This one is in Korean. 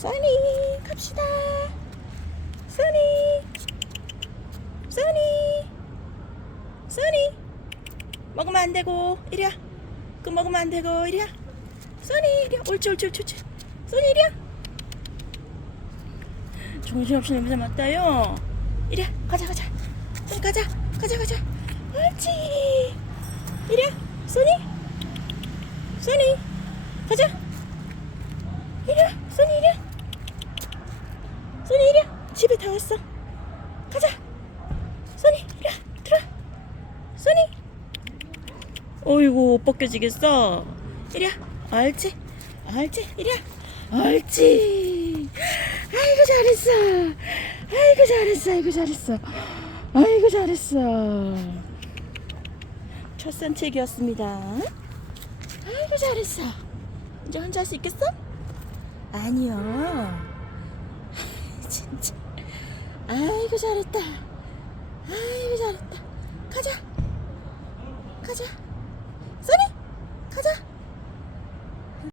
써니 갑시다. 써니 써니 먹으면 안 되고 이리야. 그 먹으면 안 되고 이리야. 써니 이리야. 옳지. 써니 이리야. 정신없이 냄새 맡다요. 이리야. 가자. 써니 가자. 옳지. 이리야. 써니 가자. 이리야. 써니 이리야. 집에 다 왔어. 가자. 써니 이리야. 들어와. 써니. 어이구 벗겨지겠어. 이리야. 옳지. 이리야. 옳지. 아이고 잘했어. 첫 산책이었습니다. 아이고 잘했어. 이제 혼자 할 수 있겠어? 아니요. 진짜. 아이고 잘했다.